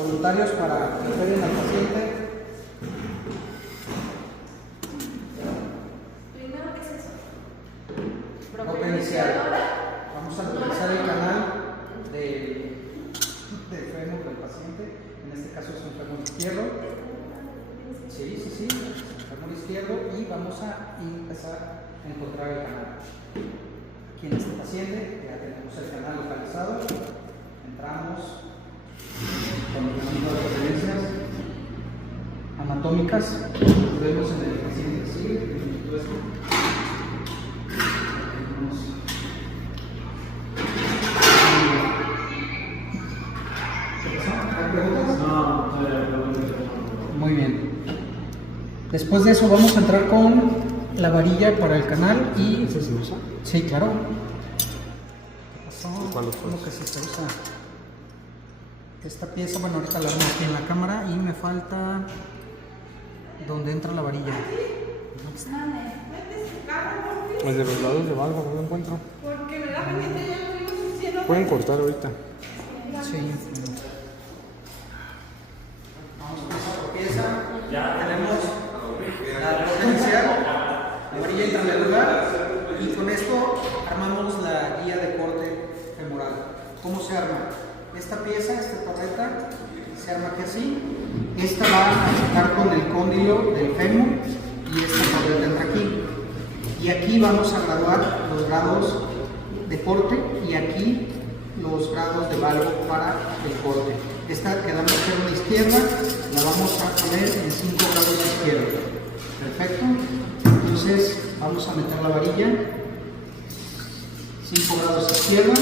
voluntarios para que operen al paciente. Primero, ¿qué es eso? Ropa inicial. Vamos a localizar el canal del fémur del paciente. En este caso es un fémur izquierdo. Sí, fémur izquierdo, y vamos a empezar a encontrar el canal. Aquí en este paciente ya tenemos el canal localizado. Entramos con el número de referencias anatómicas. Vemos en el paciente que sigue. Muy bien. Después de eso vamos a entrar con la varilla para el canal y... ¿Ese se usa? Sí, claro. ¿Qué pasó? ¿Cómo que sí se usa? Esta pieza, bueno, ahorita la armo aquí en la cámara y me falta donde entra la varilla. El de los lados de valva, no lo encuentro. Porque me da pendiente, ya lo vimos haciendo. Pueden cortar ahorita. Sí. Vamos por pieza. Ya tenemos la ropa inicial, la varilla intramedular, y con esto armamos la guía de corte femoral. ¿Cómo se arma? Esta pieza, esta torreta, se arma aquí así. Esta va a sacar con el cóndilo del fémur y esta torreta entra aquí. Y aquí vamos a graduar los grados de corte y aquí los grados de valgo para el corte. Esta que damos a la izquierda la vamos a poner en 5 grados de izquierda. Perfecto. Entonces vamos a meter la varilla 5 grados izquierda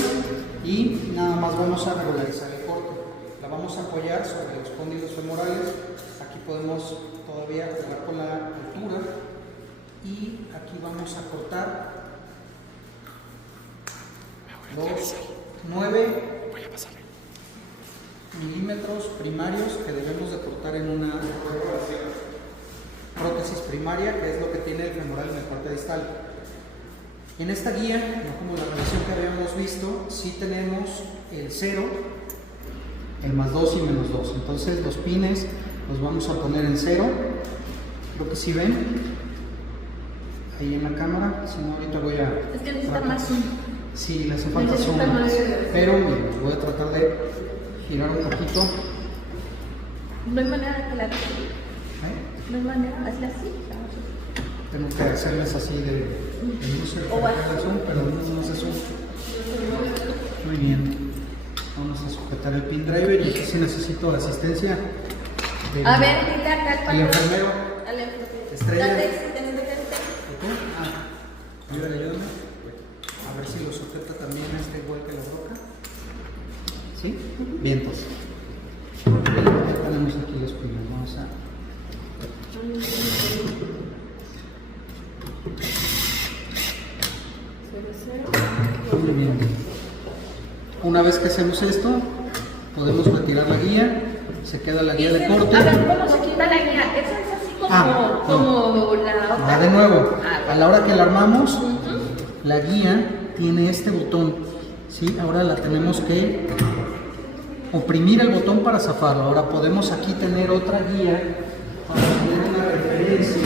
y nada más vamos a regularizar el corte. La vamos a apoyar sobre los cóndilos femorales. Aquí podemos todavía jugar con la altura y aquí vamos a cortar los 9 milímetros primarios que debemos de cortar en una prótesis primaria, que es lo que tiene el femoral en la parte distal. En esta guía, no como la revisión que habíamos visto, sí tenemos el 0, el más 2 y menos 2. Entonces los pines los vamos a poner en 0. Creo que sí ven ahí en la cámara, si no ahorita voy a... Es que necesita más zoom. Sí, le hace falta Necesita zoom, más. pero bien, voy a tratar de girar un poquito. No hay manera de que la... ¿Eh? No hay manera, hazla así. Tengo que hacerles así de user O para así. que haga zoom, pero no se zoom. Muy bien. Vamos a sujetar el pin driver y aquí sí necesito la asistencia del, A ver, dile acá al del enfermero. Al enfermero. Estrella. Date, teniente. ¿Y tú? Ayúdame. A ver si lo sujeta también igual que la roca. ¿Sí? Vientos. Tenemos aquí los pinos. Vamos a... Muy bien. Una vez que hacemos esto, podemos retirar la guía. Se queda la guía de corte. A ver, ¿cómo se quita la guía? Esa es así como, como la otra. Va de nuevo. Ah, A la hora que la armamos, la guía tiene este botón. ¿Sí? Ahora la tenemos que oprimir el botón para zafarlo. Ahora podemos aquí tener otra guía para tener una referencia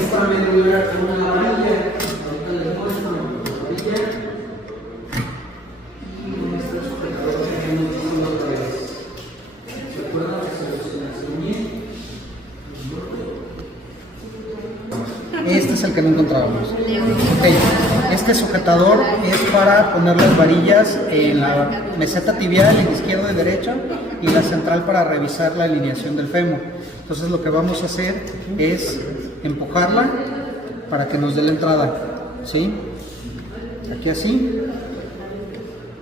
extramedular con una varilla. Ahorita les muestro la varilla y nuestro sujetador que hemos visto otra vez. ¿Se acuerdan que se los enseñé? Este es el que no encontrábamos. Okay. Este sujetador es para poner las varillas en la meseta tibial, en izquierdo y derecho, y la central para revisar la alineación del fémur. Entonces lo que vamos a hacer es empujarla para que nos dé la entrada. ¿Sí? Aquí así.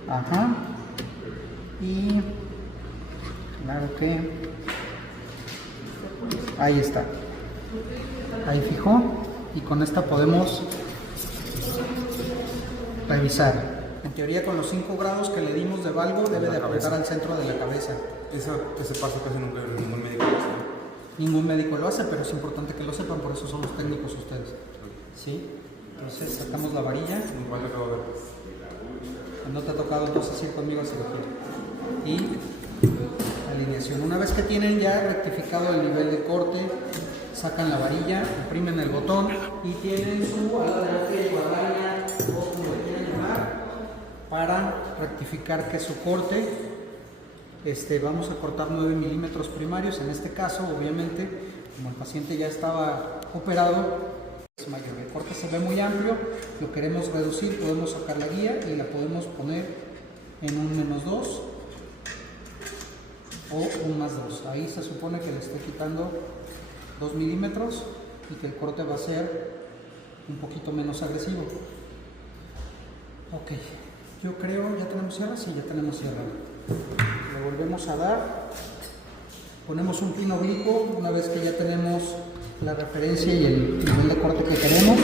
Ajá. Y claro que ahí está. Ahí fijó. Y con esta podemos revisar. En teoría, con los 5 grados que le dimos de valgo, debe de apretar al centro de la cabeza. Ese paso casi nunca ningún médico lo hace. Ningún médico lo hace, pero es importante que lo sepan, por eso son los técnicos ustedes. ¿Sí? Entonces sacamos la varilla. Igual te acabo de ver. No te ha tocado entonces ir conmigo a cirugía. Y flexión. Una vez que tienen ya rectificado el nivel de corte, sacan la varilla, imprimen el botón y tienen su ala de arte, guadaña o como le quieran llamar, para rectificar que su corte, vamos a cortar 9 milímetros primarios. En este caso, obviamente, como el paciente ya estaba operado, es mayor. El corte se ve muy amplio, lo queremos reducir, podemos sacar la guía y la podemos poner en un -2 o un +2. Ahí se supone que le estoy quitando 2 milímetros y que el corte va a ser un poquito menos agresivo. Ok, yo creo, ¿ya tenemos cierre? Sí, ya tenemos cierre. Le volvemos a dar, ponemos un pin oblicuo una vez que ya tenemos la referencia y el nivel de corte que queremos.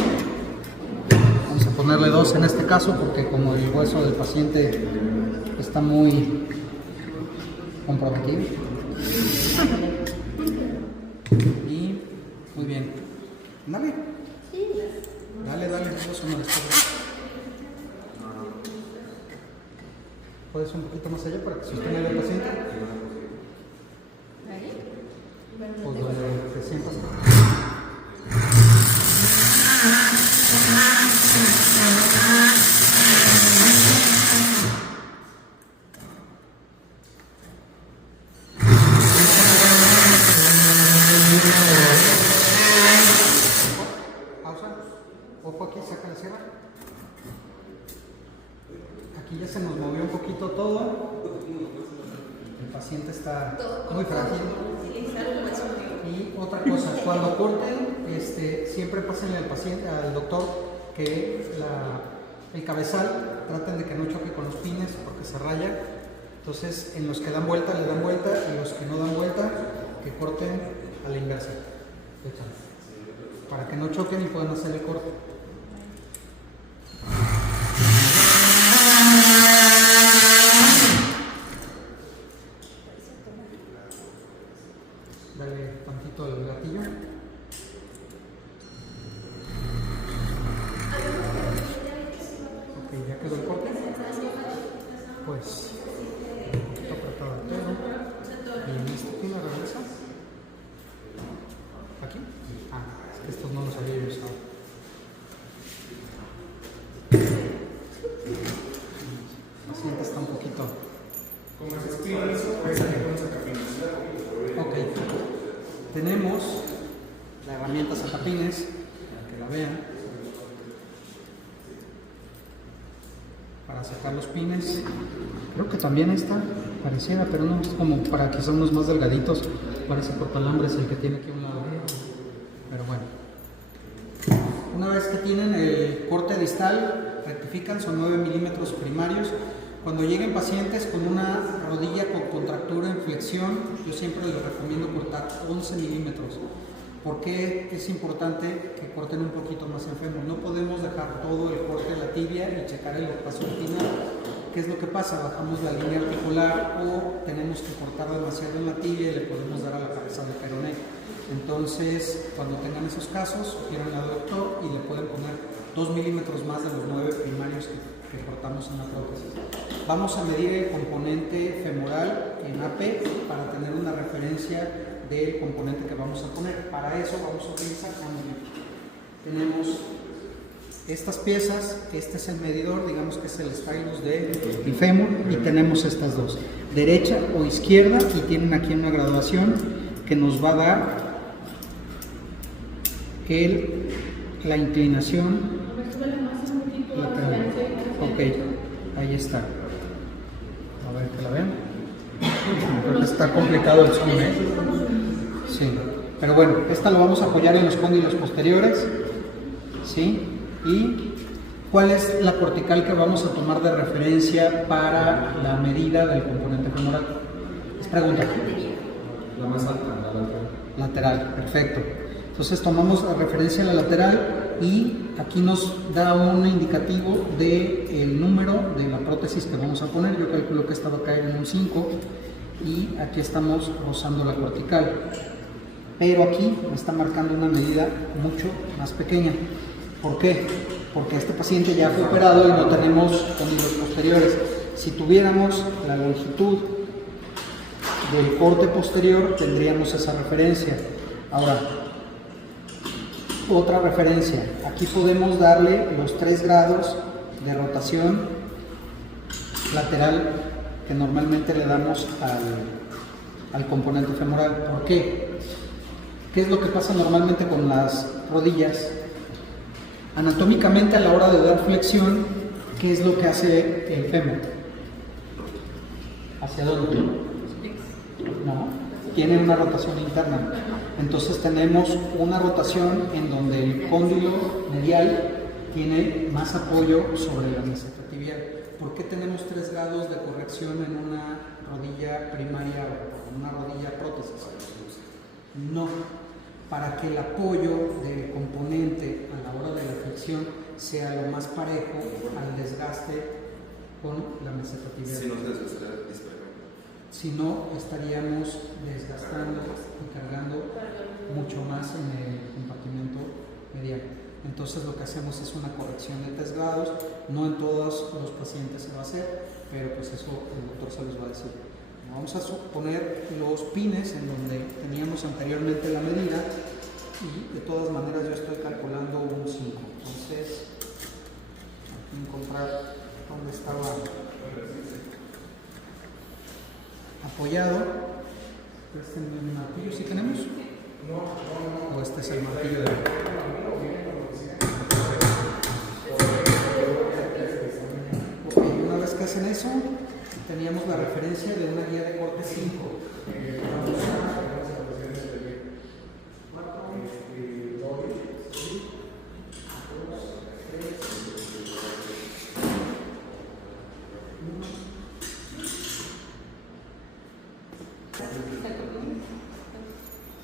Vamos a ponerle 2 en este caso porque como el hueso del paciente está muy comprometido. Y muy bien. Dale. Dale, eso no les toca. ¿Puedes un poquito más allá para que sostenga el paciente? Pues donde te sientas. Pausa. Ojo aquí, saca la cierra. Aquí ya se nos movió un poquito todo. El paciente está muy frágil. Y otra cosa, cuando corten, siempre pásenle al paciente, al doctor, que el cabezal traten de que no choque con los pines porque se raya. Entonces, en los que dan vuelta, le dan vuelta, y los que no dan vuelta, que corten a la inversa. Para que no choquen y puedan hacer el corte. Dale tantito el gatillo. Ok, ya quedó el corte. Pues, está apretado el dedo. Y en este pin la regresa. ¿Aquí? Ah, es que estos no los había yo usado. El paciente está un poquito. Ok, tenemos la herramienta sacapines, para que la vean, para sacar los pines. Creo que también está pareciera, pero no, es como para que son unos más delgaditos, parece portalambres el que tiene aquí a un lado, pero bueno. Una vez que tienen el corte distal, rectifican, son 9 milímetros primarios. Cuando lleguen pacientes con una rodilla con contractura en flexión, yo siempre les recomiendo cortar 11 milímetros. ¿Por qué es importante que corten un poquito más el fémur? No podemos dejar todo el corte de la tibia y checar el espacio final. ¿Qué es lo que pasa? Bajamos la línea articular o tenemos que cortar demasiado en la tibia y le podemos dar a la cabeza del peroné. Entonces, cuando tengan esos casos, sugieran al doctor y le pueden poner 2 milímetros más de los 9 primarios que cortamos en la prótesis. Vamos a medir el componente femoral en AP para tener una referencia del componente que vamos a poner. Para eso vamos a utilizar tenemos estas piezas, este es el medidor, digamos que es el stylus del fémur, y tenemos estas dos, derecha o izquierda, y tienen aquí una graduación que nos va a dar la inclinación lateral. Ok, ahí está. A ver que la vean. Creo que está complicado el zoom, ¿eh? Sí, pero bueno, esta lo vamos a apoyar en los cóndilos posteriores, ¿sí? Y ¿cuál es la cortical que vamos a tomar de referencia para la medida del componente femoral? Es pregunta. La más alta, la lateral. Lateral, perfecto. Entonces tomamos la referencia a la lateral y aquí nos da un indicativo del número de la prótesis que vamos a poner. Yo calculo que esta va a caer en un 5 y aquí estamos rozando la cortical. Pero aquí me está marcando una medida mucho más pequeña. ¿Por qué? Porque este paciente ya fue operado y no tenemos cóndilos posteriores. Si tuviéramos la longitud del corte posterior tendríamos esa referencia. Ahora, otra referencia, aquí podemos darle los 3 grados de rotación lateral que normalmente le damos al componente femoral. ¿Por qué? ¿Qué es lo que pasa normalmente con las rodillas? Anatómicamente, a la hora de dar flexión, ¿qué es lo que hace el fémur? ¿Hacia dónde? No, tiene una rotación interna. Entonces tenemos una rotación en donde el cóndilo medial tiene más apoyo sobre la meseta tibial. ¿Por qué tenemos 3 grados de corrección en una rodilla primaria o en una rodilla prótesis? No, para que el apoyo del componente a la hora de la flexión sea lo más parejo al desgaste con la meseta tibial. Si no, estaríamos desgastando y cargando mucho más en el compartimento medial. Entonces lo que hacemos es una corrección de 3 grados, no en todos los pacientes se va a hacer, pero pues eso el doctor se los va a decir. Vamos a poner los pines en donde teníamos anteriormente la medida y de todas maneras yo estoy calculando un 5. Entonces, hay que encontrar dónde estaba apoyado. Este es el martillo, ¿sí tenemos? ¿O este es el martillo de... Ok, una vez que hacen eso, teníamos la referencia de una guía de corte 5.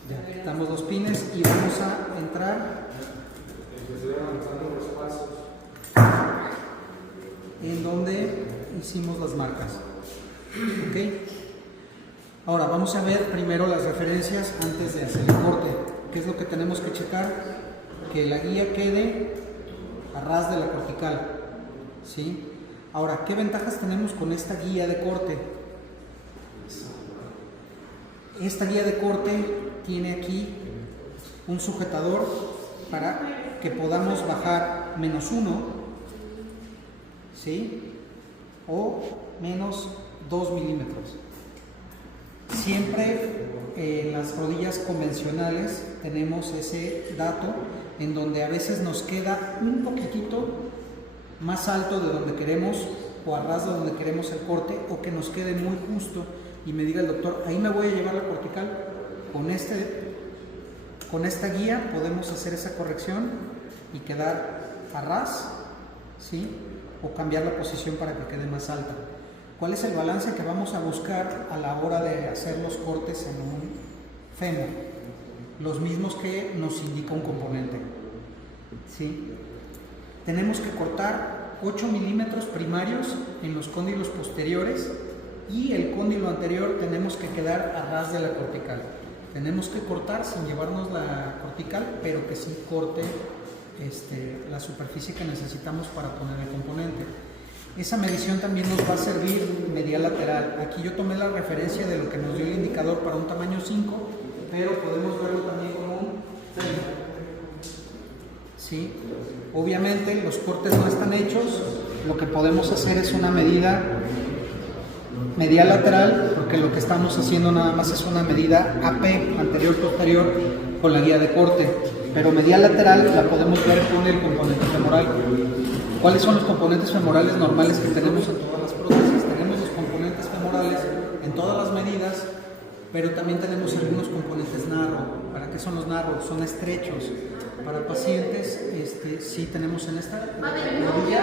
Ya quitamos los pines y vamos a entrar en donde hicimos las marcas. ¿Ok? Ahora vamos a ver primero las referencias antes de hacer el corte. ¿Qué es lo que tenemos que checar? Que la guía quede a ras de la cortical. ¿Sí? Ahora, ¿qué ventajas tenemos con esta guía de corte? Esta guía de corte tiene aquí un sujetador para que podamos bajar -1, ¿sí? O -2 milímetros. Siempre en las rodillas convencionales tenemos ese dato en donde a veces nos queda un poquitito más alto de donde queremos o a ras de donde queremos el corte, o que nos quede muy justo y me diga el doctor, ahí me voy a llevar la cortical. Con esta guía podemos hacer esa corrección y quedar a ras, ¿sí? O cambiar la posición para que quede más alta. ¿Cuál es el balance que vamos a buscar a la hora de hacer los cortes en un fémur? Los mismos que nos indica un componente, ¿sí? Tenemos que cortar 8 milímetros primarios en los cóndilos posteriores y el cóndilo anterior tenemos que quedar a ras de la cortical. Tenemos que cortar sin llevarnos la cortical, pero que sí corte la superficie que necesitamos para poner el componente. Esa medición también nos va a servir medial lateral. Aquí yo tomé la referencia de lo que nos dio el indicador para un tamaño 5, pero podemos verlo también como un 30. ¿Sí? Obviamente los cortes no están hechos, lo que podemos hacer es una medida medial lateral, porque lo que estamos haciendo nada más es una medida AP, anterior-posterior, con la guía de corte, pero medial lateral la podemos ver con el componente femoral. ¿Cuáles son los componentes femorales normales que tenemos en todas las prótesis? Tenemos los componentes femorales en todas las medidas, pero también tenemos algunos componentes narrow. ¿Para qué son los narrow? Son estrechos. Para pacientes, sí tenemos en esta rodilla.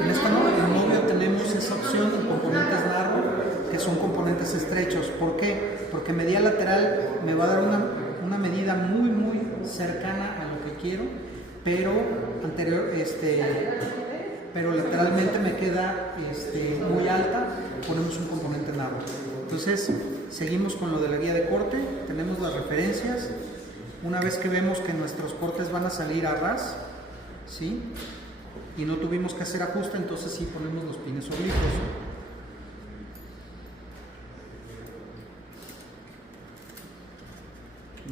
En esta no, en el novio tenemos esa opción de componentes narrow, que son componentes estrechos. ¿Por qué? Porque medial lateral me va a dar una medida muy cercana a lo que quiero, pero pero lateralmente me queda muy alta. Ponemos un componente narrow. Entonces seguimos con lo de la guía de corte. Tenemos las referencias. Una vez que vemos que nuestros cortes van a salir a ras, ¿sí? Y no tuvimos que hacer ajuste, entonces sí ponemos los pines oblicuos.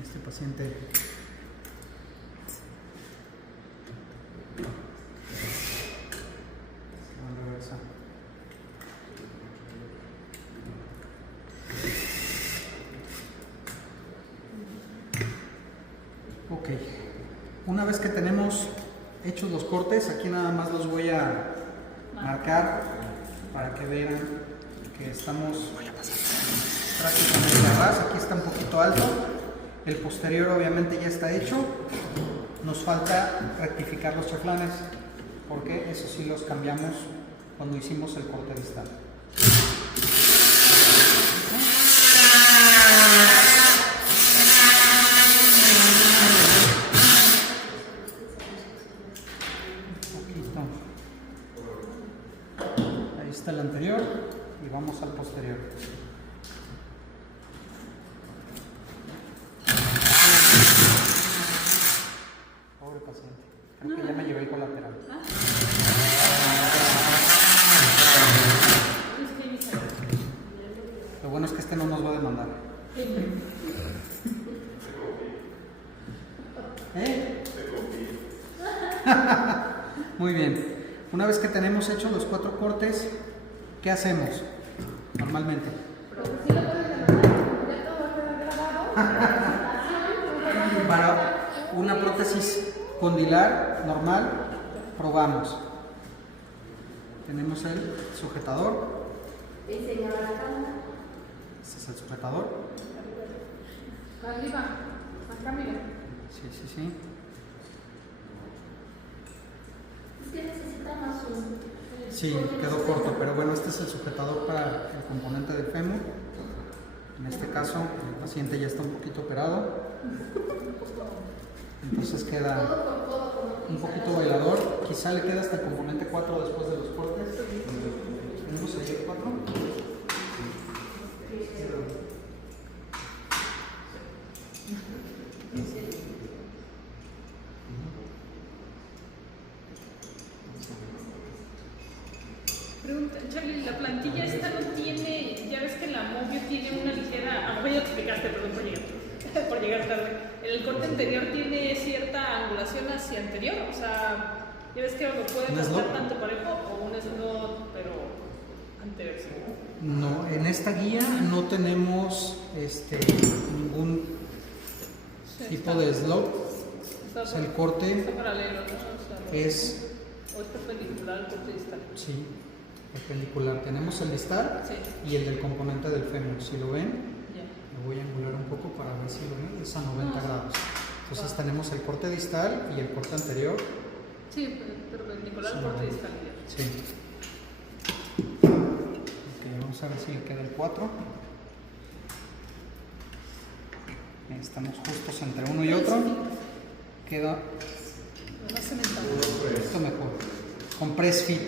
Este paciente reversa. Ok, una vez que tenemos hechos los cortes, aquí nada más los voy a marcar para que vean que estamos prácticamente a ras. Aquí está un poquito alto, el posterior obviamente ya está hecho, nos falta rectificar los chaflanes porque eso sí los cambiamos cuando hicimos el corte distal. Ahí está el anterior y vamos al posterior. Pobre paciente, creo que ya me llevé el colateral. Lo bueno es que este no nos va a demandar. Muy bien. Una vez que tenemos hechos los 4 cortes, ¿qué hacemos normalmente? Para una prótesis condilar normal, probamos. Tenemos el sujetador. Este es el sujetador. Arriba, acá mira. Sí. Es que necesitamos un... Sí, quedó corto, pero bueno, este es el sujetador para el componente del fémur. En este caso, el paciente ya está un poquito operado. Entonces queda un poquito bailador. Quizá le queda hasta el componente 4 después de los cortes. Tenemos ahí el 4. Pregunta, Charlie, la plantilla esta no tiene, ya ves que la Movio tiene una ligera, ya explicaste, perdón por llegar tarde. El corte anterior tiene cierta angulación hacia anterior, o sea, ya ves que lo puede cortar tanto parejo o un slot, pero anterior, ¿sí? No, en esta guía no tenemos ningún tipo de slot. O sea, el corte está paralelo, ¿no? O sea, es... ¿O es perpendicular al corte distal? Sí, perpendicular. Tenemos el distal y el del componente del fémur. Si lo ven, lo voy a angular un poco para ver si lo ven, es a 90 grados. Entonces tenemos el corte distal y el corte anterior. Sí, perpendicular al corte distal. Sí. Ok, vamos a ver si le queda el 4. Estamos justos entre uno y otro. Queda esto mejor, con press fit,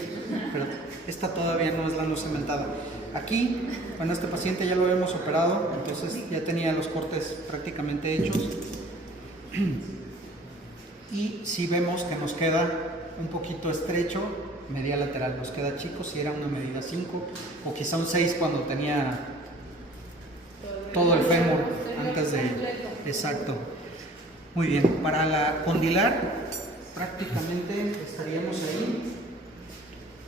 pero esta todavía no es la no cementada. Aquí, bueno, este paciente ya lo habíamos operado, entonces ya tenía los cortes prácticamente hechos. Y si vemos que nos queda un poquito estrecho, medida lateral, nos queda chico, si era una medida 5 o quizá un 6 cuando tenía todo el fémur antes de... Exacto. Muy bien, para la condilar prácticamente estaríamos ahí,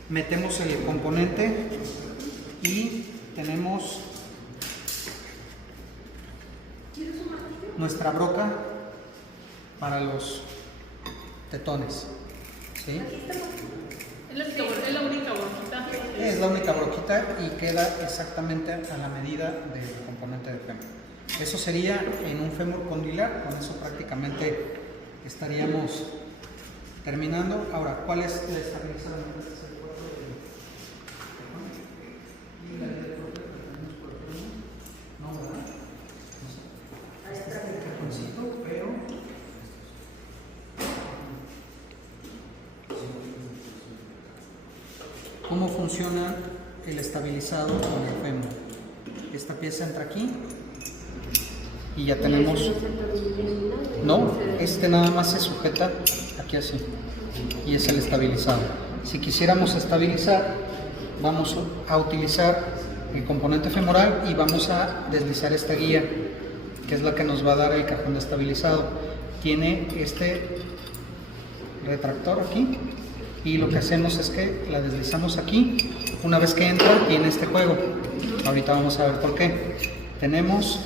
metemos el componente y tenemos nuestra broca para los tetones, ¿sí? Es la única broquita. Es la única broquita y queda exactamente a la medida del componente del fémur. Eso sería en un fémur condilar, con eso prácticamente estaríamos terminando. Ahora, ¿cuál es la estabilización? Este es el 4 y la de corte que tenemos por aquí. No, ¿verdad? Este es el cajoncito, pero ¿cómo funciona el estabilizado con el fémur? Esta pieza entra aquí y ya tenemos... No, este nada más se sujeta aquí así y es el estabilizado. Si quisiéramos estabilizar, vamos a utilizar el componente femoral y vamos a deslizar esta guía que es la que nos va a dar el cajón estabilizado. Tiene este retractor aquí y lo que hacemos es que la deslizamos aquí. Una vez que entra tiene este juego. Ahorita vamos a ver por qué. Tenemos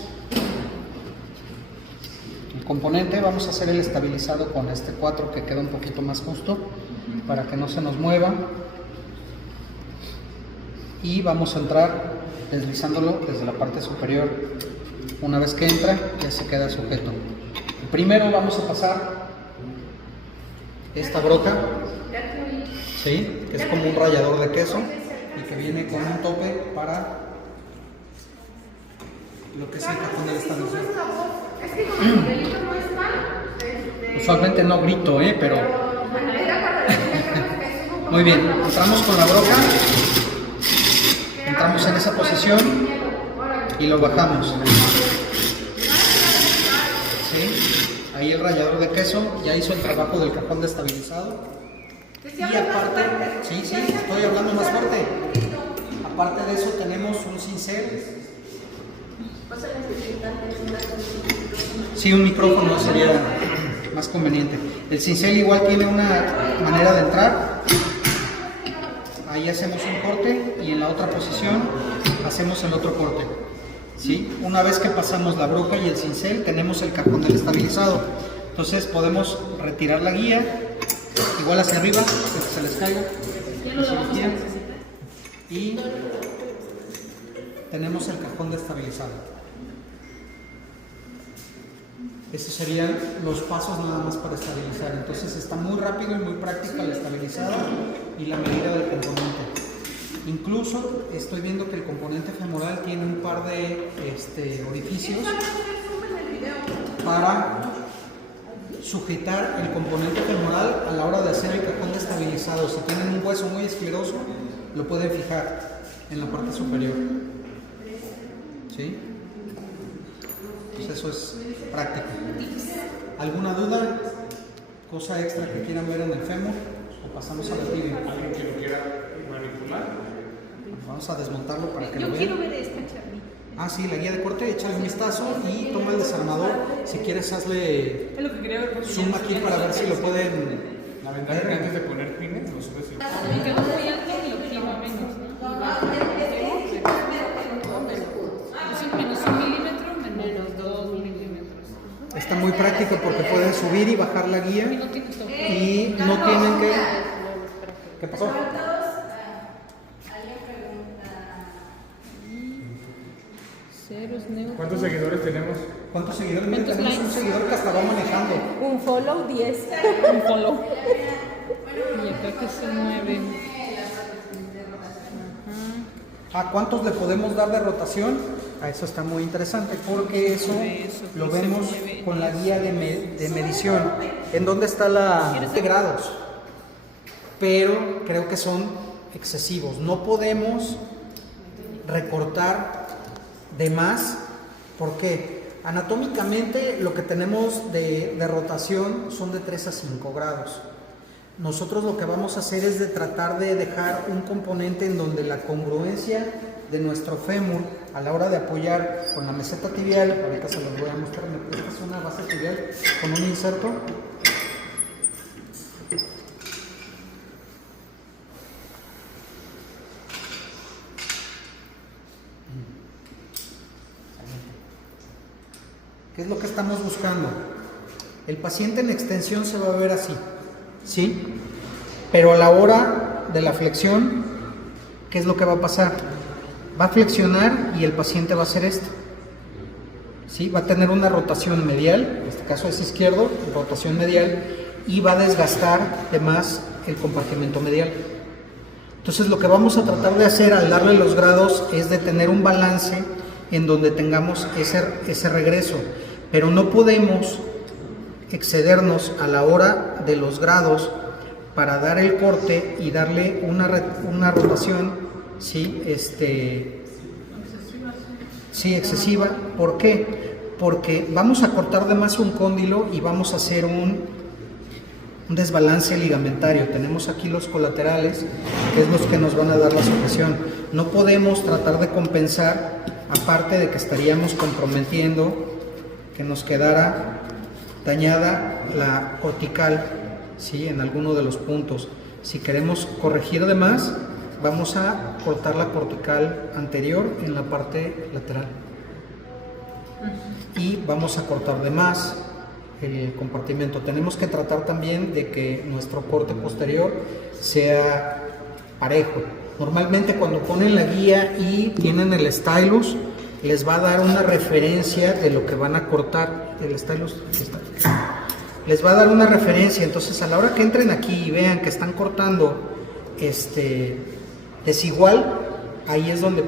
el componente, vamos a hacer el estabilizado con este 4 que queda un poquito más justo para que no se nos mueva, y vamos a entrar deslizándolo desde la parte superior. Una vez que entra ya se queda sujeto. Primero vamos a pasar esta broca, ¿sí? Que es como un rallador de queso y que viene con un tope para lo que es el cajón del estabilizador. Es que como Miguelito no está, Usualmente no grito, pero... Muy bien, entramos con la broca, entramos en esa posición y lo bajamos. ¿Sí? Ahí el rallador de queso ya hizo el trabajo del cajón de estabilizado. Y aparte, sí, estoy hablando más fuerte. Aparte de eso tenemos un cincel. Sí, un micrófono sería más conveniente. El cincel igual tiene una manera de entrar. Ahí hacemos un corte y en la otra posición hacemos el otro corte. ¿Sí? Una vez que pasamos la broca y el cincel, tenemos el cajón del estabilizado. Entonces podemos retirar la guía, igual hacia arriba, que se les caiga. Y tenemos el cajón de estabilizado. Esos serían los pasos nada más para estabilizar. Entonces está muy rápido y muy práctica la estabilizada y la medida del componente. Incluso estoy viendo que el componente femoral tiene un par de orificios para sujetar el componente femoral a la hora de hacer el cajón de estabilizado. Si tienen un hueso muy escleroso, lo pueden fijar en la parte superior. ¿Sí? Pues eso es práctico. ¿Alguna duda? ¿Cosa extra que quieran ver en el fémur? ¿O pasamos a la tibia? ¿Alguien que lo quiera manipular? Vamos a desmontarlo para que Yo lo vean. quiero ver esta, Charlie. Ah, sí, la guía de corte, échale un vistazo y toma el desarmador. Si quieres, hazle Es lo que quería ver. porque zoom ya- aquí para ver si lo pueden. La ventaja es que antes de poner pines, los subes y... Me quedó muy alto y lo quiero menos, ¿no? Es menos 1 milímetro, menos 2 milímetros. Está muy práctico porque pueden subir y bajar la Y guía no tiene tope. y no tienen que... ¿Qué pasó? Ceros, neutros. ¿Cuántos seguidores tenemos? ¿Cuántos seguidores? Mira, ¿Cuántos tenemos un likes? seguidor que hasta va manejando. un follow 10. Un follow. Y acá que se mueve. ¿A cuántos le podemos dar de rotación? A eso está muy interesante porque eso lo vemos con la guía de medición. ¿En dónde está la de grados? Pero creo que son excesivos. No podemos recortar de más. ¿Por qué? Anatómicamente lo que tenemos de rotación son de 3 a 5 grados. Nosotros lo que vamos a hacer es de tratar de dejar un componente en donde la congruencia de nuestro fémur a la hora de apoyar con la meseta tibial, ahorita se los voy a mostrar, me prestas una base tibial con un inserto. ¿Qué es lo que estamos buscando? El paciente en extensión se va a ver así, ¿sí? Pero a la hora de la flexión, ¿qué es lo que va a pasar? Va a flexionar y el paciente va a hacer esto, ¿sí? Va a tener una rotación medial, en este caso es izquierdo, rotación medial, y va a desgastar de más el compartimento medial. Entonces lo que vamos a tratar de hacer al darle los grados es de tener un balance en donde tengamos ese regreso, pero no podemos excedernos a la hora de los grados para dar el corte y darle una rotación, ¿sí? Excesiva. ¿Por qué? Porque vamos a cortar de más un cóndilo y vamos a hacer un desbalance ligamentario. Tenemos aquí los colaterales, que es los que nos van a dar la sujeción. No podemos tratar de compensar, aparte de que estaríamos comprometiendo que nos quedara dañada la cortical, ¿sí? En alguno de los puntos. Si queremos corregir de más, vamos a cortar la cortical anterior en la parte lateral. Y vamos a cortar de más el compartimento. Tenemos que tratar también de que nuestro corte posterior sea parejo. Normalmente cuando ponen la guía y tienen el stylus, les va a dar una referencia de lo que van a cortar. El stylus está. Les va a dar una referencia, entonces a la hora que entren aquí y vean que están cortando desigual, ahí es donde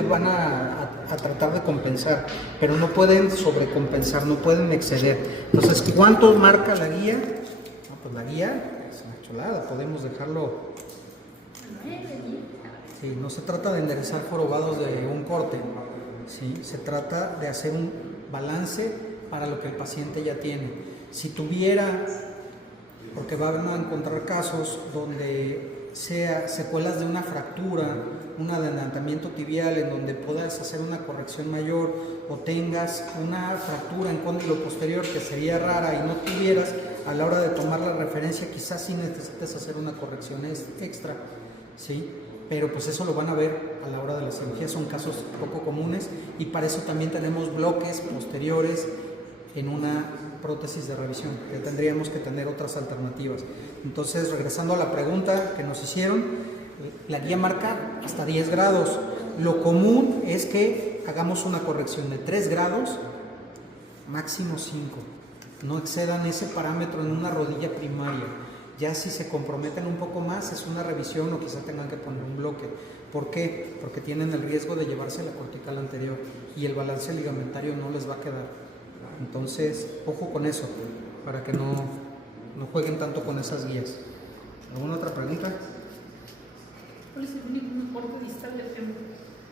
van a tratar de compensar, pero no pueden sobrecompensar, no pueden exceder. Entonces, ¿cuánto marca la guía? No, pues la guía es una chulada, podemos dejarlo. Sí, no se trata de enderezar jorobados de un corte, ¿sí? Se trata de hacer un balance para lo que el paciente ya tiene. Si tuviera, porque van a encontrar casos donde sea secuelas de una fractura, un adelantamiento tibial en donde puedas hacer una corrección mayor, o tengas una fractura en cóndilo posterior que sería rara y no tuvieras, a la hora de tomar la referencia quizás sí necesites hacer una corrección extra, ¿sí? Pero pues eso lo van a ver a la hora de la cirugía, son casos poco comunes, y para eso también tenemos bloques posteriores en una prótesis de revisión, que tendríamos que tener otras alternativas. Entonces, regresando a la pregunta que nos hicieron, la guía marca hasta 10 grados. Lo común es que hagamos una corrección de 3 grados, máximo 5. No excedan ese parámetro en una rodilla primaria. Ya si se comprometen un poco más, es una revisión o quizá tengan que poner un bloque. ¿Por qué? Porque tienen el riesgo de llevarse la cortical anterior y el balance ligamentario no les va a quedar. Entonces, ojo con eso, para que no jueguen tanto con esas guías. ¿Alguna otra pregunta? ¿Cuál es el mínimo corte distal del fémur?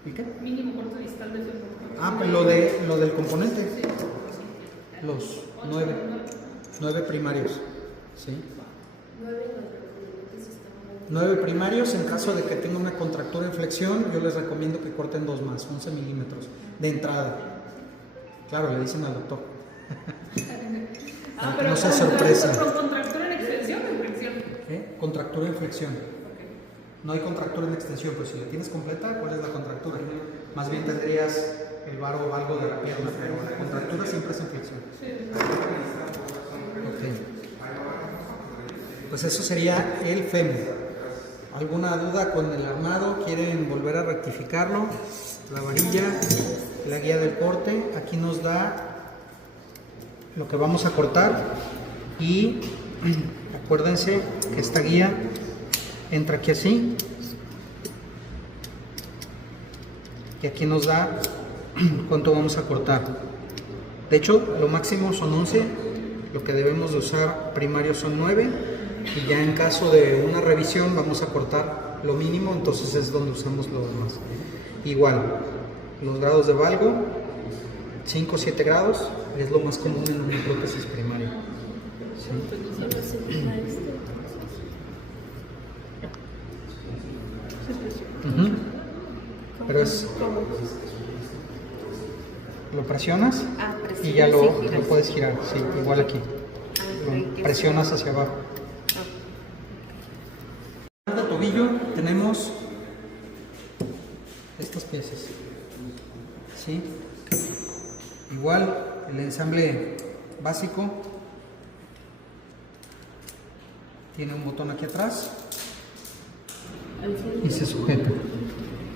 ¿Y qué? Mínimo corte distal del fémur. Ah, lo del componente. Los 9 primarios. ¿Sí? 9 primarios. En caso de que tenga una contractura en flexión, yo les recomiendo que corten 2 más, 11 milímetros de entrada. Claro, le dicen al doctor. Para que no sea sorpresa. ¿Contractura en extensión o en flexión? ¿Qué? Contractura en flexión. No hay contractura en extensión, pero si la tienes completa, ¿cuál es la contractura? Más bien tendrías el varo o algo de la pierna, pero la contractura siempre es en flexión. Okay. Pues eso sería el fémur. ¿Alguna duda con el armado? ¿Quieren volver a rectificarlo? La varilla, la guía del corte, aquí nos da lo que vamos a cortar, y acuérdense que esta guía entra aquí así, y aquí nos da cuánto vamos a cortar. De hecho, lo máximo son 11, lo que debemos de usar primario son 9, y ya en caso de una revisión vamos a cortar lo mínimo, entonces es donde usamos lo demás. Igual, los grados de valgo, 5 o 7 grados, es lo más común en una prótesis primaria. ¿Sí? Pero es... Lo presionas y ya lo puedes girar, sí, igual aquí. Lo presionas hacia abajo. De tobillo tenemos estas piezas, ¿sí? Igual el ensamble básico tiene un botón aquí atrás y se sujeta,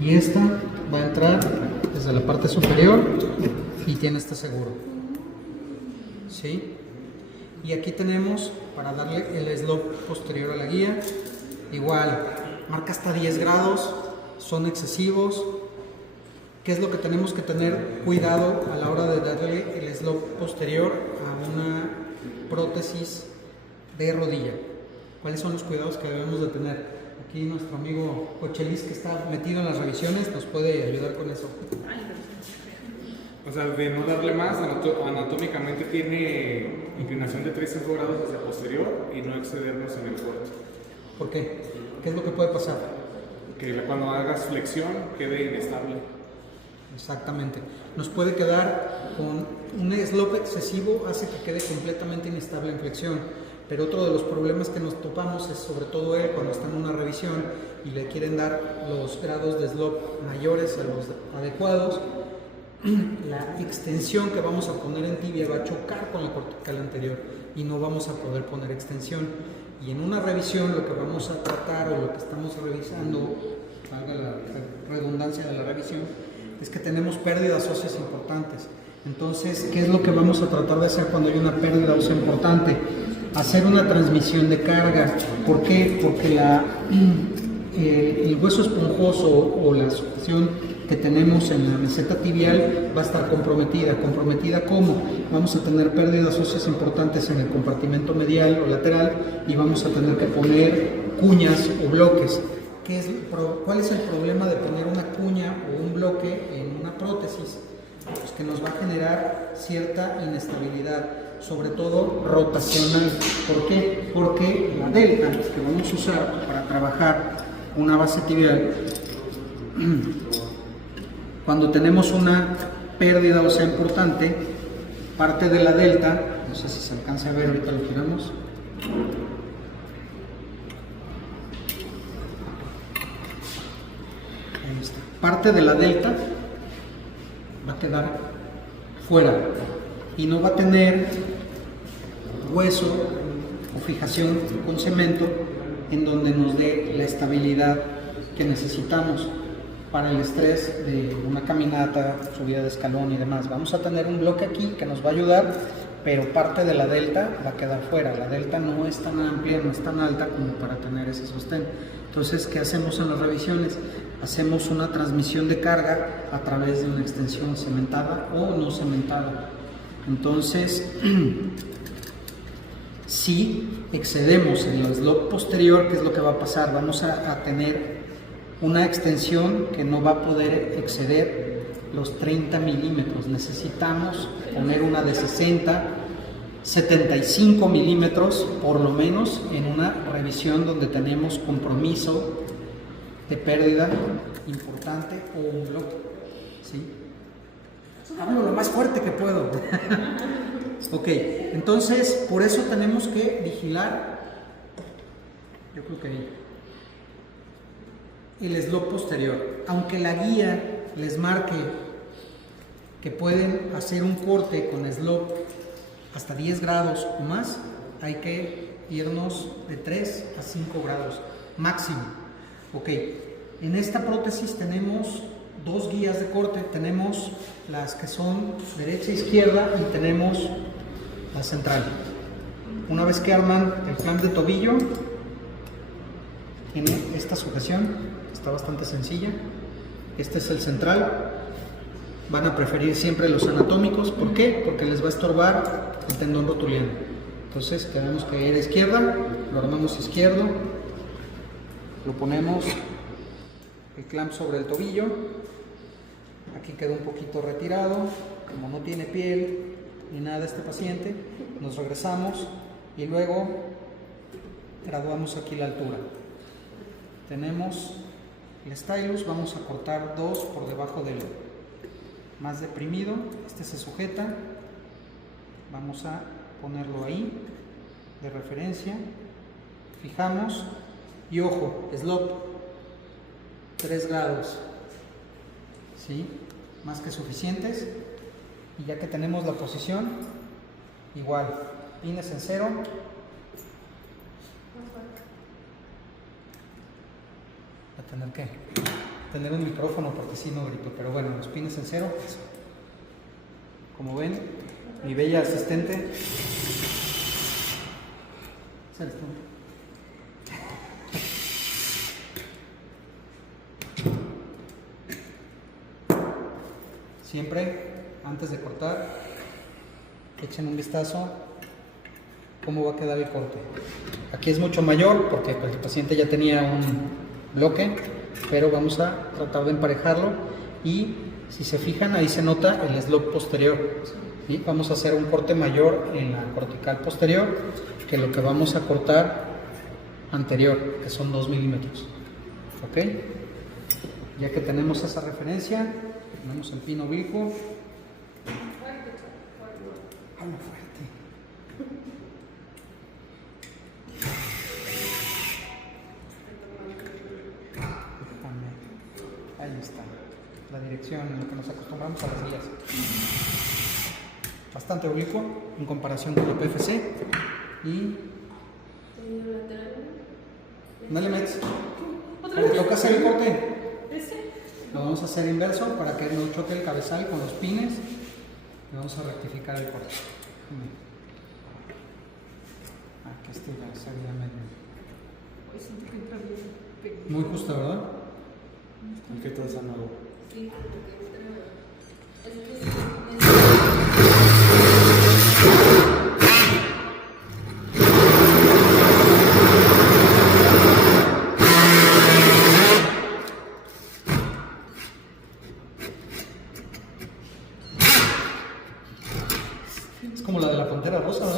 y esta va a entrar desde la parte superior y tiene este seguro, ¿sí? Y aquí tenemos para darle el slope posterior a la guía. Igual, marca hasta 10 grados, son excesivos. ¿Qué es lo que tenemos que tener cuidado a la hora de darle el slope posterior a una prótesis de rodilla? ¿Cuáles son los cuidados que debemos de tener? Aquí nuestro amigo Cochelis, que está metido en las revisiones, nos puede ayudar con eso. O sea, de no darle más, anatómicamente tiene inclinación de 3-5 grados hacia posterior y no excedernos en el corte. ¿Por qué? ¿Qué es lo que puede pasar? Que cuando hagas flexión quede inestable. Exactamente. Nos puede quedar con un slope excesivo, hace que quede completamente inestable en flexión. Pero otro de los problemas que nos topamos es sobre todo él cuando está en una revisión y le quieren dar los grados de slope mayores a los adecuados. La extensión que vamos a poner en tibia va a chocar con la cortical anterior y no vamos a poder poner extensión. Y en una revisión lo que vamos a tratar o lo que estamos revisando, valga la redundancia de la revisión, es que tenemos pérdidas óseas importantes. Entonces, ¿qué es lo que vamos a tratar de hacer cuando hay una pérdida ósea importante? Hacer una transmisión de carga. ¿Por qué? Porque el hueso esponjoso o la sujeción que tenemos en la meseta tibial va a estar comprometida. ¿Comprometida cómo? Vamos a tener pérdidas óseas importantes en el compartimento medial o lateral y vamos a tener que poner cuñas o bloques. ¿Cuál es el problema de poner una cuña o un bloque en una prótesis? Pues que nos va a generar cierta inestabilidad, sobre todo rotacional. ¿Por qué? Porque la delta que vamos a usar para trabajar una base tibial, cuando tenemos una pérdida ósea importante, parte de la delta, no sé si se alcanza a ver, ahorita lo giramos. Ahí está. Parte de la delta va a quedar fuera y no va a tener hueso o fijación con cemento en donde nos dé la estabilidad que necesitamos para el estrés de una caminata, subida de escalón y demás. Vamos a tener un bloque aquí que nos va a ayudar, pero parte de la delta va a quedar fuera. La delta no es tan amplia, no es tan alta como para tener ese sostén. Entonces, ¿qué hacemos en las revisiones? Hacemos una transmisión de carga a través de una extensión cementada o no cementada. Entonces, si excedemos en el slope posterior, ¿qué es lo que va a pasar? Vamos a tener una extensión que no va a poder exceder los 30 milímetros. Necesitamos poner una de 60, 75 milímetros por lo menos en una revisión donde tenemos compromiso de pérdida importante o un bloque. ¿Sí? Hablo lo más fuerte que puedo. Ok, entonces por eso tenemos que vigilar, yo creo que ahí, el slope posterior. Aunque la guía les marque que pueden hacer un corte con slope hasta 10 grados o más, hay que irnos de 3 a 5 grados máximo. Ok, en esta prótesis tenemos dos guías de corte. Tenemos las que son derecha e izquierda y tenemos la central. Una vez que arman el clamp de tobillo, tiene esta sujeción, está bastante sencilla. Este es el central. Van a preferir siempre los anatómicos. ¿Por qué? Porque les va a estorbar el tendón rotuliano. Entonces tenemos que ir a izquierda, lo armamos izquierdo, lo ponemos el clamp sobre el tobillo. Aquí queda un poquito retirado, como no tiene piel ni nada este paciente, nos regresamos y luego graduamos aquí la altura. Tenemos el stylus, vamos a cortar 2 por debajo del más deprimido. Este se sujeta, vamos a ponerlo ahí de referencia, fijamos y ojo, slope 3 grados, ¿sí? Más que suficientes. Y ya que tenemos la posición, igual, pines en cero. Voy a tener que tener un micrófono porque si no grito, pero bueno, los pines en cero. Eso. Como ven, mi bella asistente. Siempre, antes de cortar, echen un vistazo cómo va a quedar el corte. Aquí es mucho mayor porque pues, el paciente ya tenía un bloque, pero vamos a tratar de emparejarlo y si se fijan ahí se nota el slope posterior. ¿Sí? Vamos a hacer un corte mayor en la cortical posterior que lo que vamos a cortar anterior, que son 2 milímetros. ¿Ok? Ya que tenemos esa referencia, Tenemos el pin oblicuo. Hablo fuerte. Ahí está. La dirección, lo que nos acostumbramos a las guías. Bastante oblicuo en comparación con el PFC. Y no le metes. ¿Otra vez? Toca hacer el corte. ¿Ese? Lo vamos a hacer inverso para que no choque el cabezal con los pines. Y vamos a rectificar el corte. Aquí este ya sería medio. Hoy siento que entra bien. Muy justo, ¿verdad? ¿Y qué tal sanado? Sí, porque es que Es como la de la Pantera Rosa, ¿no?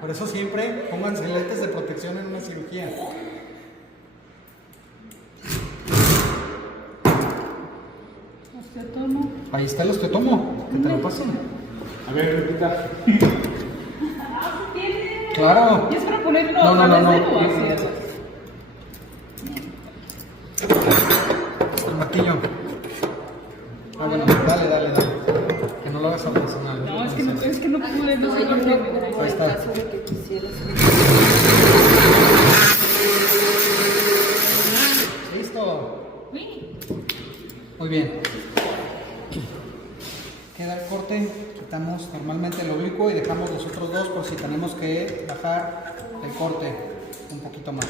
Por eso siempre pónganse lentes de protección en una cirugía. Osteotomo. Ahí está el osteotomo, que te lo pasen. A ver, repita. Ah, tiene. Claro. ¿Y es para ponerlo No, no, no, a no. través de o hacia atrás? El martillo. Ah, bueno, dale. Que no lo hagas artesanal. No, es que no pude, no sé por qué. Ahí está. caso de que quisieras. Listo. Sí. Muy bien. Queda el corte. Quitamos normalmente el oblicuo y dejamos los otros dos por si tenemos que bajar el corte un poquito más.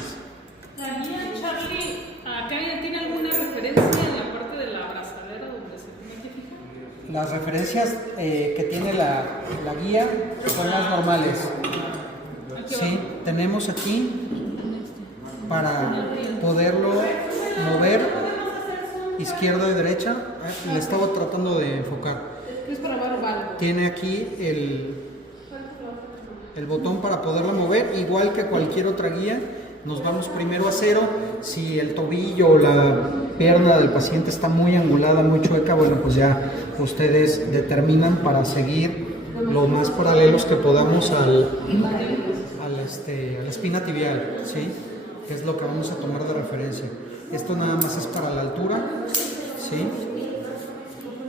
La guía, Charlie, acá ya tiene alguna referencia en la parte de la abrazadera donde se tiene que fijar. Las referencias que tiene la guía son las normales. Sí, tenemos aquí para poderlo mover izquierda y derecha. Le estaba tratando de enfocar. Es para barro. Tiene aquí el botón para poderlo mover, igual que cualquier otra guía. Nos vamos primero a cero. Si el tobillo o la pierna del paciente está muy angulada, muy chueca, bueno, pues ya ustedes determinan para seguir lo más paralelos que podamos a la espina tibial, ¿sí? Que es lo que vamos a tomar de referencia. Esto nada más es para la altura, ¿sí?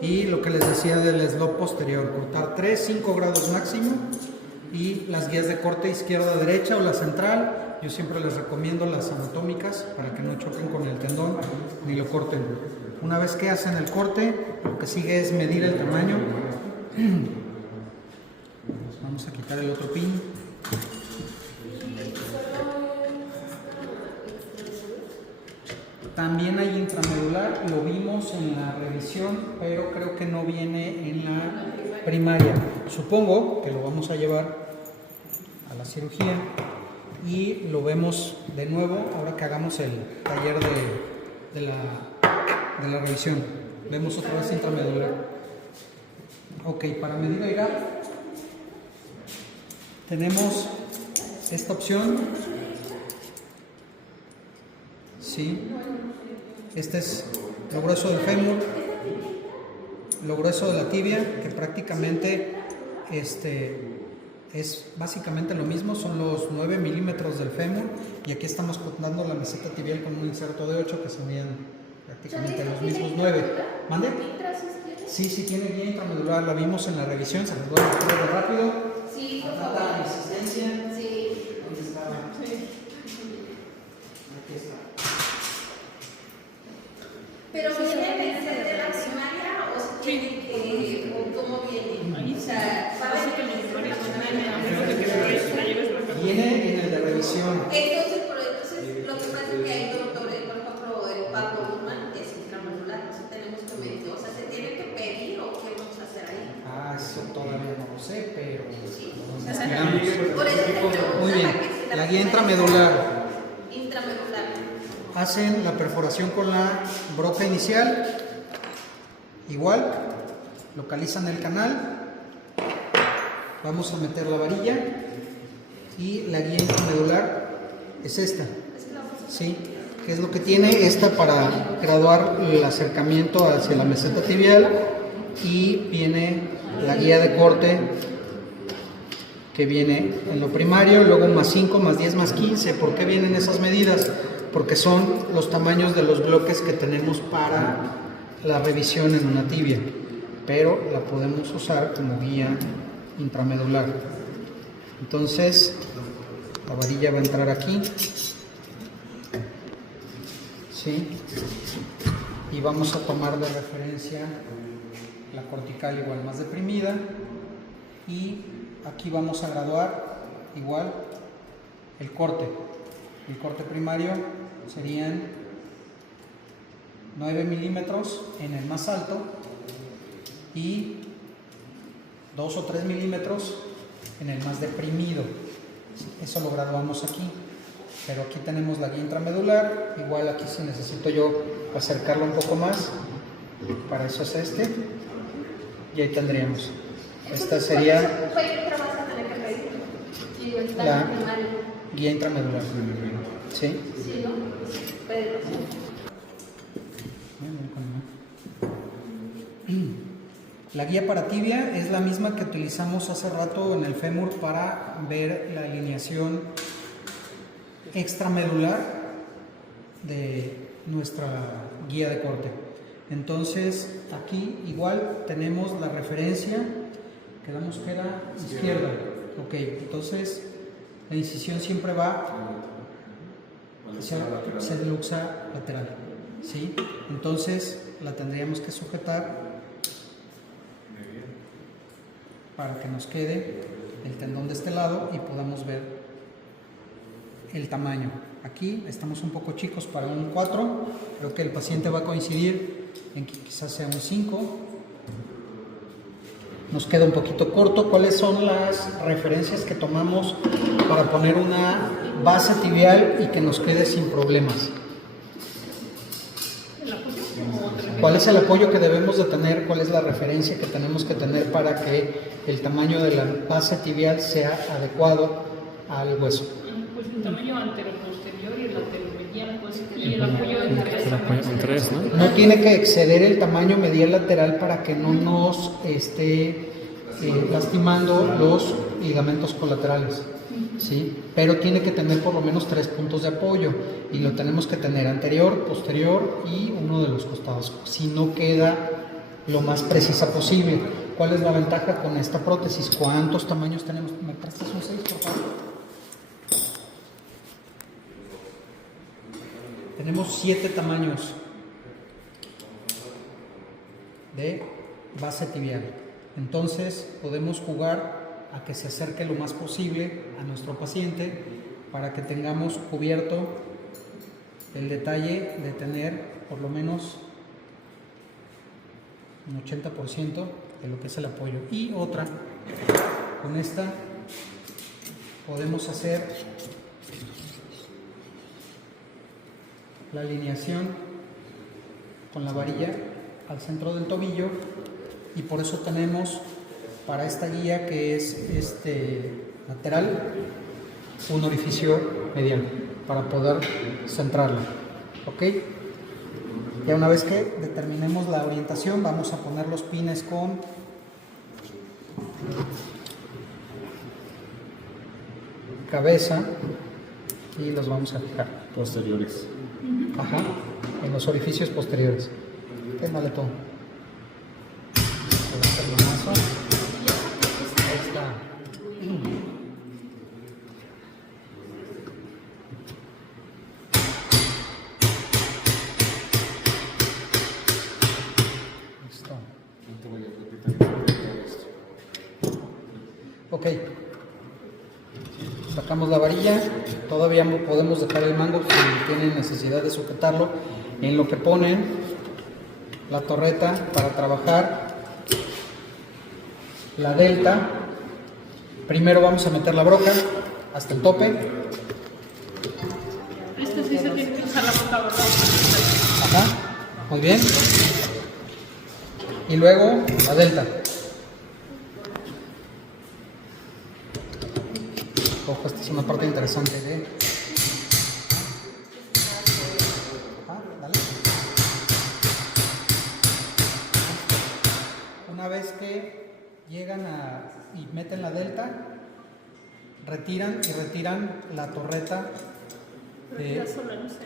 Y lo que les decía del slope posterior, cortar 3-5 grados máximo. Y las guías de corte izquierda-derecha o la central, yo siempre les recomiendo las anatómicas para que no choquen con el tendón ni lo corten. Una vez que hacen el corte, lo que sigue es medir el tamaño. Vamos a quitar el otro pin. También hay intramedular, lo vimos en la revisión, pero creo que no viene en la primaria. Supongo que lo vamos a llevar a la cirugía y lo vemos de nuevo ahora que hagamos el taller de la revisión. Vemos otra vez intramedular. Ok, para medir el gap tenemos esta opción. Sí. Este es lo grueso del fémur, lo grueso de la tibia, que prácticamente es básicamente lo mismo, son los 9 milímetros del fémur, y aquí estamos contando la meseta tibial con un inserto de 8 que serían prácticamente los mismos 9. ¿Mande? Sí, tiene guía intramedular, la vimos en la revisión, se nos va a rápido. Sí, por Trata favor. de resistencia. revisión. Entonces, lo que pasa es que hay doctores, por ejemplo, el Pablo Guzmán es intramedular, entonces tenemos que medir, o sea, ¿se tiene que pedir o qué vamos a hacer ahí? Ah, eso todavía no lo sé, pero Sí. lo investigamos. Por eso te preguntaba Muy bien, que si la guía intramedular. Intramedular. Hacen la perforación con la broca inicial, igual, localizan el canal, vamos a meter la varilla y la guía intramedular es esta, ¿sí? Que es lo que tiene esta para graduar el acercamiento hacia la meseta tibial, y viene la guía de corte que viene en lo primario, luego más 5, más 10, más 15. ¿Por qué vienen esas medidas? Porque son los tamaños de los bloques que tenemos para la revisión en una tibia, pero la podemos usar como guía intramedular. Entonces, la varilla va a entrar aquí, ¿sí? Y vamos a tomar de referencia la cortical igual más deprimida, y aquí vamos a graduar igual el corte. El corte primario serían 9 milímetros en el más alto y 2 o 3 milímetros en el más deprimido. Eso lo graduamos aquí, pero aquí tenemos la guía intramedular. Igual aquí, si necesito yo acercarlo un poco más, para eso es este, y ahí tendríamos. Esta sería ¿Cuál letra vas a tener que pedir? Sí, está la en primario. guía intramedular. ¿Sí? Sí, ¿no? Pero, La guía para tibia es la misma que utilizamos hace rato en el fémur para ver la alineación extramedular de nuestra guía de corte. Entonces aquí igual tenemos la referencia, quedamos que era izquierda. Ok, entonces la incisión siempre va hacia luxa lateral, ¿sí? Entonces la tendríamos que sujetar para que nos quede el tendón de este lado y podamos ver el tamaño. Aquí estamos un poco chicos para un 4, creo que el paciente va a coincidir en que quizás sea un 5. Nos queda un poquito corto. ¿Cuáles son las referencias que tomamos para poner una base tibial y que nos quede sin problemas? ¿Cuál es el apoyo que debemos de tener? ¿Cuál es la referencia que tenemos que tener para que el tamaño de la base tibial sea adecuado al hueso? Pues un tamaño anteroposterior y el anteromedial, pues, y el apoyo en tres, ¿no? No tiene que exceder el tamaño medial lateral para que no nos esté lastimando los ligamentos colaterales, ¿sí? Pero tiene que tener por lo menos 3 puntos de apoyo, y lo tenemos que tener anterior, posterior y uno de los costados, si no queda lo más precisa posible. ¿Cuál es la ventaja con esta prótesis? ¿Cuántos tamaños tenemos? ¿Me prestas un 6, por favor? Tenemos 7 tamaños de base tibial. Entonces podemos jugar a que se acerque lo más posible a nuestro paciente para que tengamos cubierto el detalle de tener por lo menos un 80% de lo que es el apoyo. Y otra, con esta podemos hacer la alineación con la varilla al centro del tobillo, y por eso tenemos para esta guía, que es lateral, un orificio medial para poder centrarlo. ¿Ok? Ya una vez que determinemos la orientación, vamos a poner los pines con cabeza y los vamos a fijar Posteriores. Ajá, en los orificios posteriores. Quémale todo. Ahí está. Listo. Ok. Sacamos la varilla. todavía podemos dejar el mango si tienen necesidad de sujetarlo, en lo que ponen la torreta para trabajar la delta. Primero vamos a meter la broca hasta el tope. Esto sí se tiene que usar la boca, ¿verdad? Ajá, muy bien. Y luego la delta. Ojo, esta es una parte interesante de... Ajá, dale. Una vez que llegan y meten la delta, retiran la torreta.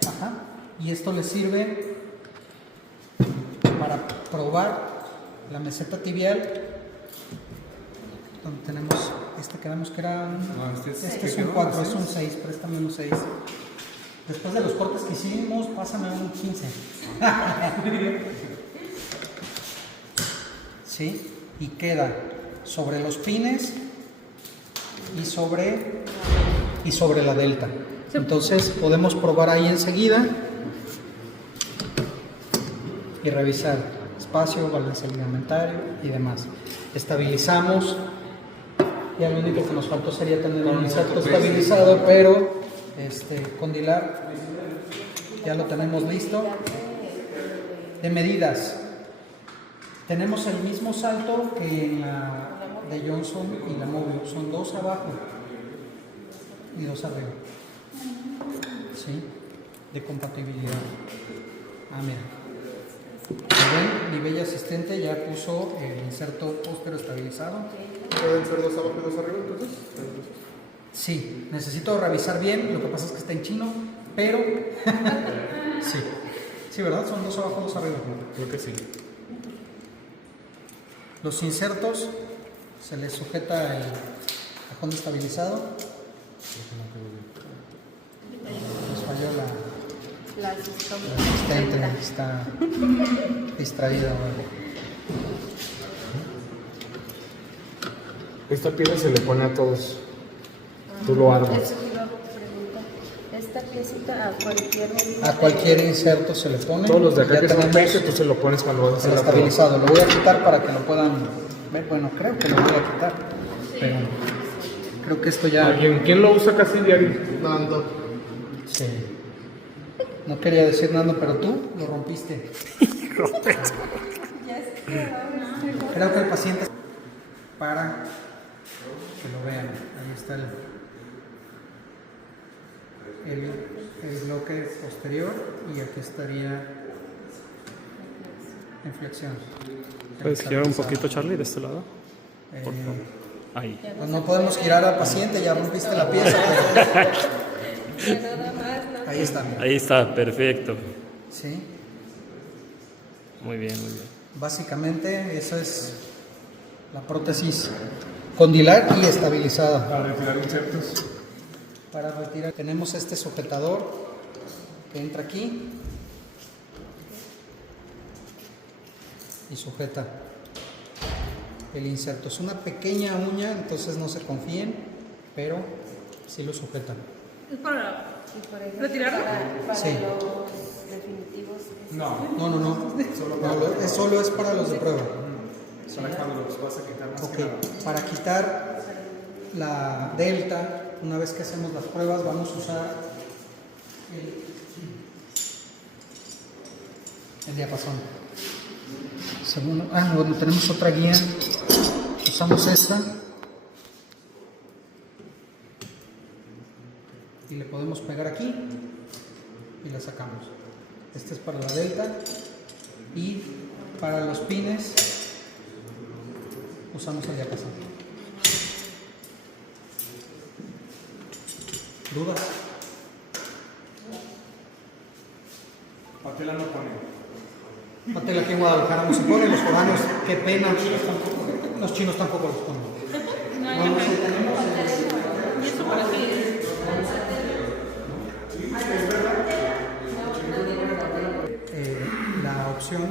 Ajá, y esto les sirve para probar la meseta tibial, donde tenemos quedamos que era un, este es un 4, es un 6, préstame un 6. Después de los cortes que hicimos, pásame un 15. ¿Sí? Y queda sobre los pines y sobre la delta. Entonces podemos probar ahí enseguida y revisar espacio, balance ligamentario y demás. Estabilizamos. Ya lo único que nos faltó sería tener un inserto estabilizado, pero condilar ya lo tenemos listo. De medidas, tenemos el mismo salto que en la de Johnson y la Movio, son 2 abajo y 2 arriba. ¿Sí? De compatibilidad. Mira. Mi bella asistente ya puso el inserto póstero estabilizado. ¿Pueden ser 2 abajo y 2 arriba entonces? Sí, necesito revisar bien, lo que pasa es que está en chino, pero sí. Sí, ¿verdad? Son 2 abajo, 2 arriba. Creo que sí. Los insertos se les sujeta el cajón estabilizado. Nos falló la asistente, está distraída. Esta pieza se le pone a todos. Tú lo armas. Eso iba a preguntar. Esta piecita A cualquier inserto se le pone. Todos los de acá Ya que son tenemos 20, tú se lo pones cuando vas a hacer el la prueba. estabilizado. Lo voy a quitar para que lo puedan ver. Bueno, creo que lo voy a quitar. Pero creo que esto ya... ¿Quién lo usa casi diario? Nando. Sí. No quería decir Nando, pero tú lo rompiste. Creo que el paciente para que lo vean. Ahí está el bloque posterior y aquí estaría en flexión. ¿Puedes girar un poquito, Charlie, de este lado? Ahí. Pues no podemos girar al paciente, ya rompiste la pieza. Pero... Ahí está. Ahí está, perfecto. Sí. Muy bien, muy bien. Básicamente esa es la prótesis condilar y estabilizada. Para retirar insertos. Para retirar tenemos este sujetador que entra aquí y sujeta el inserto. Es una pequeña uña, entonces no se confíen, pero sí lo sujetan. ¿Es para retirarlo? Sí. los definitivos. No. Solo es para los de prueba. Para cuando los vas a quitar más Ok, que nada. para quitar la delta, una vez que hacemos las pruebas, vamos a usar el diapasón. Bueno, tenemos otra guía. Usamos esta y le podemos pegar aquí y la sacamos. Este es para la delta y para los pines usamos el diapasón. ¿Dudas? Patela no pone. Patela aquí en Guadalajara no se pone, los foranos, qué pena, los chinos tampoco los ponen. No, Sí tenemos ¿y eso para qué es? la opción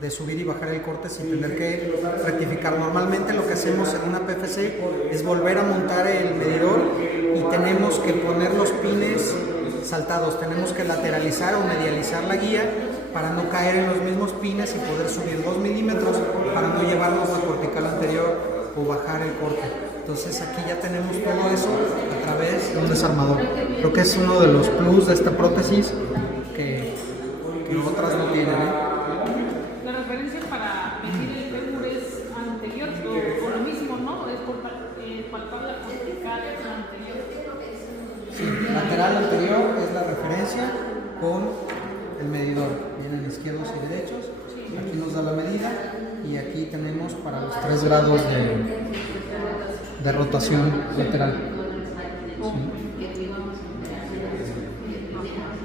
de subir y bajar el corte sin tener que rectificar. Normalmente lo que hacemos en una PFC es volver a montar el medidor y tenemos que poner los pines saltados, tenemos que lateralizar o medializar la guía para no caer en los mismos pines y poder subir 2 milímetros para no llevarnos la cortical anterior o bajar el corte. Entonces aquí ya tenemos todo eso a través de un desarmador. Creo que es uno de los plus de esta prótesis que otras no tienen, ¿eh? La referencia para medir el fémur es anterior o lo mismo, ¿no? Es por palpar la cortical anterior. Sí, lateral anterior es la referencia con el medidor. Vienen izquierdos y derechos. Aquí nos da la medida y aquí tenemos para los 3 grados de rotación lateral. Sí.